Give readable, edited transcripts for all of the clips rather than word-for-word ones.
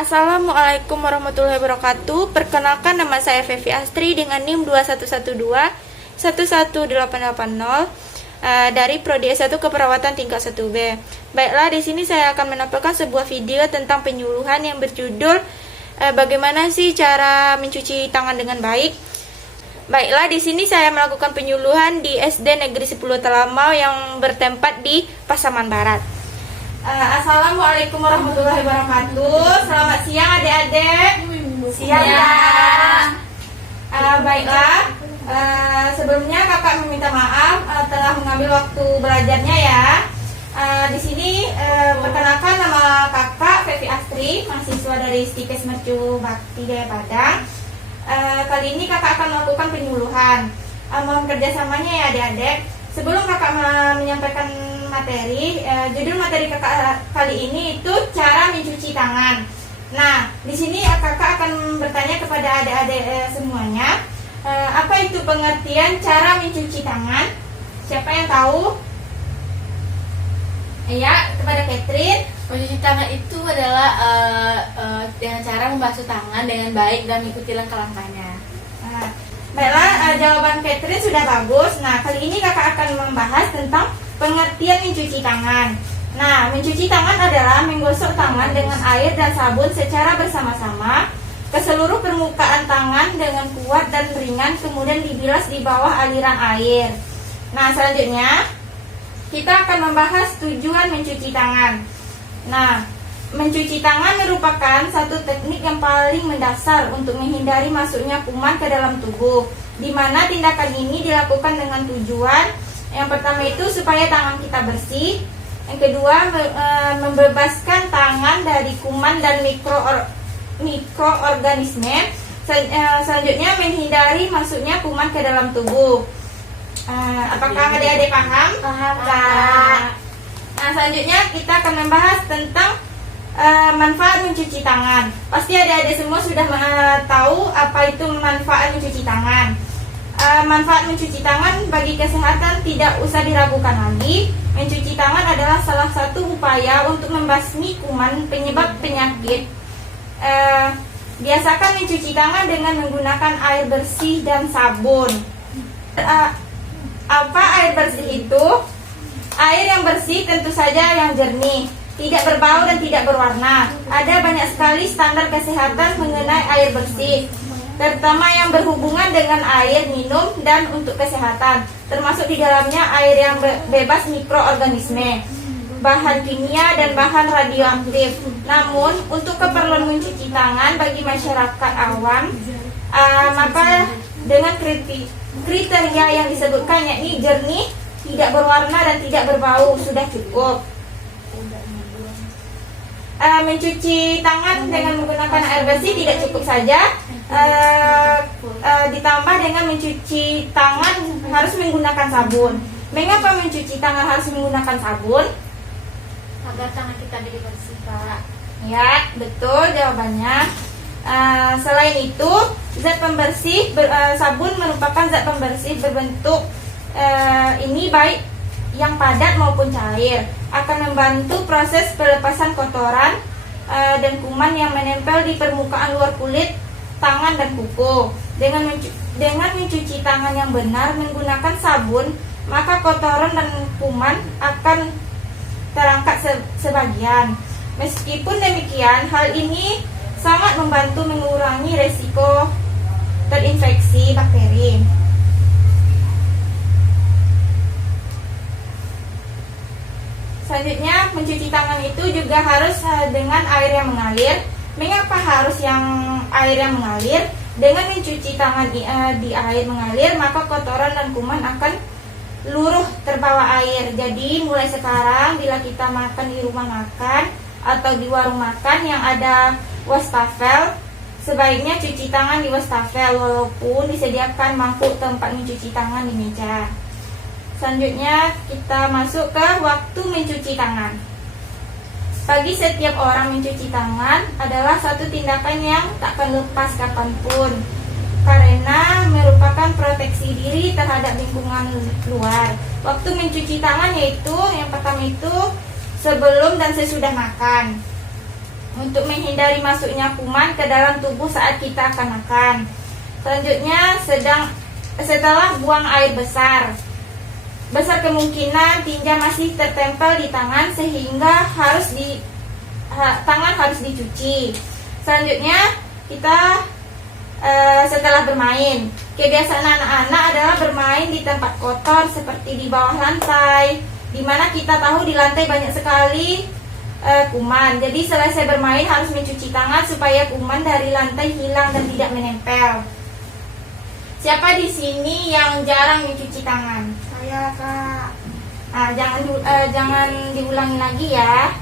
Assalamualaikum warahmatullahi wabarakatuh. Perkenalkan, nama saya Fevi Astri dengan NIM 2112 11880 dari Prodi S1 Keperawatan tingkat 1B. Baiklah, di sini saya akan menampilkan sebuah video tentang penyuluhan yang berjudul bagaimana sih cara mencuci tangan dengan baik. Baiklah, di sini saya melakukan penyuluhan di SD Negeri 10 Telamau yang bertempat di Pasaman Barat. Assalamualaikum warahmatullahi wabarakatuh. Selamat siang adik-adik. Siang ya. Baiklah, sebelumnya kakak meminta maaf telah mengambil waktu belajarnya ya. Di sini perkenalkan, nama kakak Fevi Astri, mahasiswa dari Stikes Mercu Bakti Jaya Padang. Kali ini kakak akan melakukan penyuluhan. Mohon kerjasamanya ya adik-adik. Sebelum kakak menyampaikan materi, judul materi kakak kali ini itu cara mencuci tangan. Nah, di sini kakak akan bertanya kepada adik-adik semuanya, apa itu pengertian cara mencuci tangan? Siapa yang tahu? Ya, kepada Catherine. Mencuci tangan itu adalah dengan cara membasuh tangan dengan baik dan mengikuti langkah-langkahnya. Baiklah, jawaban Catherine sudah bagus. Nah, kali ini kakak akan membahas tentang pengertian mencuci tangan. Nah, mencuci tangan adalah menggosok tangan dengan air dan sabun secara bersama-sama ke seluruh permukaan tangan dengan kuat dan ringan, kemudian dibilas di bawah aliran air. Nah, selanjutnya kita akan membahas tujuan mencuci tangan. Nah, mencuci tangan merupakan satu teknik yang paling mendasar untuk menghindari masuknya kuman ke dalam tubuh, di mana tindakan ini dilakukan dengan tujuan yang pertama itu supaya tangan kita bersih, yang kedua membebaskan tangan dari kuman dan mikroorganisme, selanjutnya menghindari masuknya kuman ke dalam tubuh. Apakah adik-adik paham? Paham, Kak. Nah, selanjutnya kita akan membahas tentang manfaat mencuci tangan. Pasti adik-adik semua sudah tahu apa itu manfaat mencuci tangan. Manfaat mencuci tangan bagi kesehatan tidak usah diragukan lagi. Mencuci tangan adalah salah satu upaya untuk membasmi kuman penyebab penyakit. Biasakan mencuci tangan dengan menggunakan air bersih dan sabun. Apa air bersih itu? Air yang bersih tentu saja yang jernih, tidak berbau dan tidak berwarna. Ada banyak sekali standar kesehatan mengenai air bersih, terutama yang berhubungan dengan air minum dan untuk kesehatan, termasuk di dalamnya air yang bebas mikroorganisme, bahan kimia dan bahan radioaktif. Namun untuk keperluan mencuci tangan bagi masyarakat awam, maka dengan kriteria yang disebutkan, yakni jernih, tidak berwarna dan tidak berbau, sudah cukup. Mencuci tangan dengan menggunakan air bersih tidak cukup saja, ditambah dengan mencuci tangan harus menggunakan sabun. Mengapa mencuci tangan harus menggunakan sabun? Agar tangan kita jadi bersih, Kak. Ya, betul jawabannya. Selain itu, zat pembersih sabun merupakan zat pembersih berbentuk ini baik yang padat maupun cair, akan membantu proses pelepasan kotoran dan kuman yang menempel di permukaan luar kulit, tangan dan kuku. Dengan mencuci tangan yang benar menggunakan sabun, maka kotoran dan kuman akan terangkat sebagian. Meskipun demikian, hal ini sangat membantu mengurangi resiko terinfeksi bakteri. Selanjutnya, mencuci tangan itu juga harus dengan air yang mengalir. Mengapa harus air yang mengalir? Dengan mencuci tangan di air mengalir, maka kotoran dan kuman akan luruh terbawa air. Jadi mulai sekarang bila kita makan di rumah makan atau di warung makan yang ada wastafel, sebaiknya cuci tangan di wastafel walaupun disediakan mangkuk tempat mencuci tangan di meja. Selanjutnya kita masuk ke waktu mencuci tangan. Bagi setiap orang, mencuci tangan adalah satu tindakan yang tak akan lepas kapanpun, karena merupakan proteksi diri terhadap lingkungan luar. Waktu mencuci tangan yaitu yang pertama itu sebelum dan sesudah makan. untuk menghindari masuknya kuman ke dalam tubuh saat kita akan makan. Selanjutnya, setelah buang air besar kemungkinan tinja masih tertempel di tangan sehingga tangan harus dicuci. Selanjutnya, kita setelah bermain, kebiasaan anak-anak adalah bermain di tempat kotor seperti di bawah lantai, di mana kita tahu di lantai banyak sekali kuman. Jadi selesai bermain harus mencuci tangan supaya kuman dari lantai hilang dan tidak menempel. Siapa di sini yang jarang mencuci tangan? Saya, Kak. Jangan diulangi lagi ya.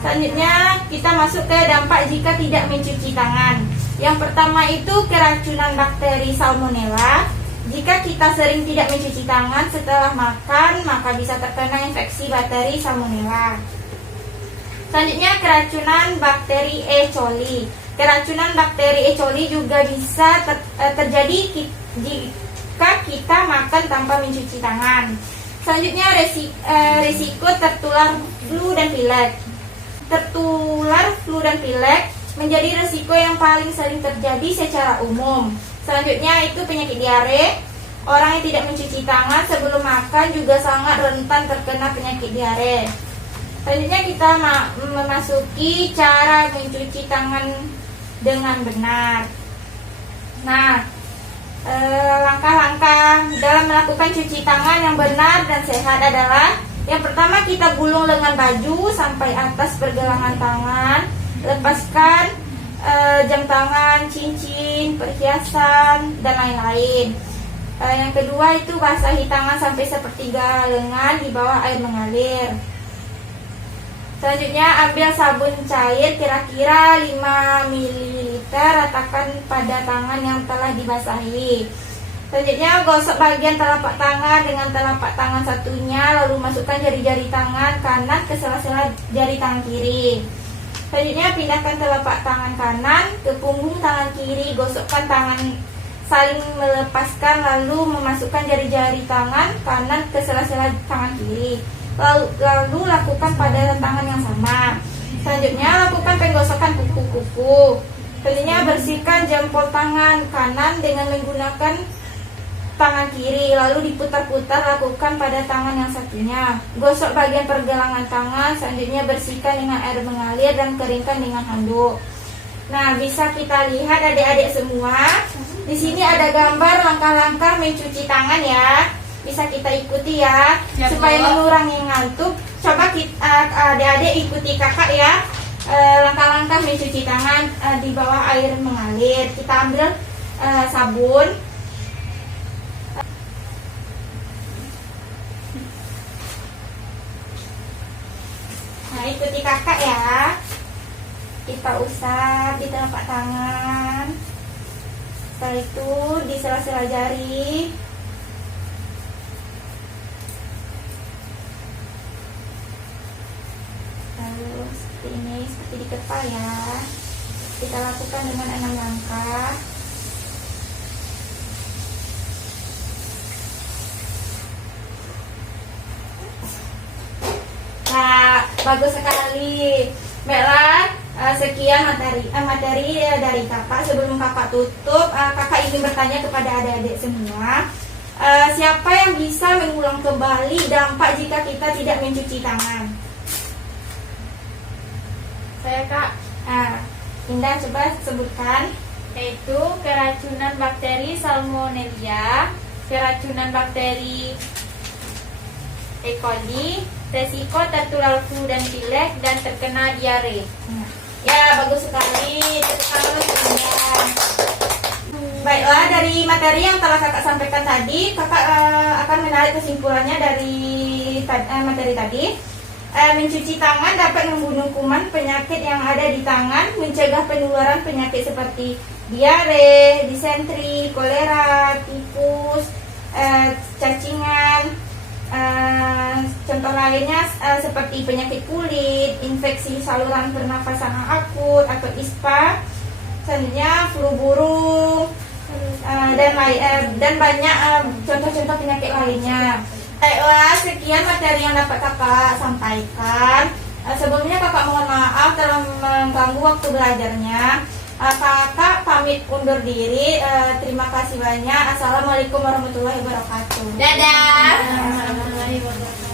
Selanjutnya kita masuk ke dampak jika tidak mencuci tangan. Yang pertama itu keracunan bakteri Salmonella. Jika kita sering tidak mencuci tangan setelah makan, maka bisa terkena infeksi bakteri Salmonella. Selanjutnya keracunan bakteri E. coli. Keracunan bakteri E. coli juga bisa terjadi jika kita makan tanpa mencuci tangan. Selanjutnya risiko tertular flu dan pilek. Tertular flu dan pilek menjadi risiko yang paling sering terjadi secara umum. Selanjutnya itu penyakit diare. Orang yang tidak mencuci tangan sebelum makan juga sangat rentan terkena penyakit diare. Selanjutnya kita memasuki cara mencuci tangan dengan benar. Nah, langkah-langkah dalam melakukan cuci tangan yang benar dan sehat adalah: yang pertama, kita gulung lengan baju sampai atas pergelangan tangan. Lepaskan jam tangan, cincin, perhiasan, dan lain-lain. Yang kedua itu basahi tangan sampai sepertiga lengan di bawah air mengalir. Selanjutnya ambil sabun cair kira-kira 5 ml, ratakan pada tangan yang telah dibasahi. Selanjutnya gosok bagian telapak tangan dengan telapak tangan satunya, lalu masukkan jari-jari tangan kanan ke sela-sela jari tangan kiri. Selanjutnya pindahkan telapak tangan kanan ke punggung tangan kiri, gosokkan tangan saling melepaskan, lalu memasukkan jari-jari tangan kanan ke sela-sela tangan kiri. Lalu lakukan pada tangan yang sama. Selanjutnya lakukan penggosokan kuku-kuku. Selanjutnya bersihkan jempol tangan kanan dengan menggunakan tangan kiri, lalu diputar-putar, lakukan pada tangan yang satunya. Gosok bagian pergelangan tangan, selanjutnya bersihkan dengan air mengalir dan keringkan dengan handuk. Nah, bisa kita lihat adik-adik semua. Di sini ada gambar langkah-langkah mencuci tangan ya. Bisa kita ikuti ya, supaya mengurangi ngantuk. Coba adik-adik ikuti kakak ya. Langkah-langkah mencuci tangan di bawah air mengalir. Kita ambil sabun. Nah, ikuti kakak ya. Kita usap di telapak tangan. Setelah itu di sela-sela jari. Lalu seperti ini, seperti di kepala ya. Kita lakukan dengan 6 langkah. Nah, bagus sekali. Baiklah, sekian materi dari kakak. Sebelum kakak tutup, kakak ingin bertanya kepada adik-adik semua. Siapa yang bisa mengulang kembali dampak jika kita tidak mencuci tangan? Saya, Kak. Indah, coba sebutkan. Yaitu keracunan bakteri Salmonella, keracunan bakteri E. coli, resiko tertular flu dan pilek, dan terkena diare. Ya, bagus sekali. Tepuk tangan semuanya. Baiklah, dari materi yang telah kakak sampaikan tadi, kakak akan menarik kesimpulannya dari materi tadi. Mencuci tangan dapat membunuh kuman penyakit yang ada di tangan, mencegah penularan penyakit seperti diare, disentri, kolera, tifus, cacingan. Contoh lainnya seperti penyakit kulit, infeksi saluran pernafasan akut atau ISPA, selanjutnya flu burung, dan banyak contoh-contoh penyakit lainnya. Baiklah, sekian materi yang dapat kakak sampaikan. Sebelumnya kakak mohon maaf telah mengganggu waktu belajarnya. Kakak pamit undur diri. Terima kasih banyak. Assalamualaikum warahmatullahi wabarakatuh. Dadah. Warahmatullahi wabarakatuh.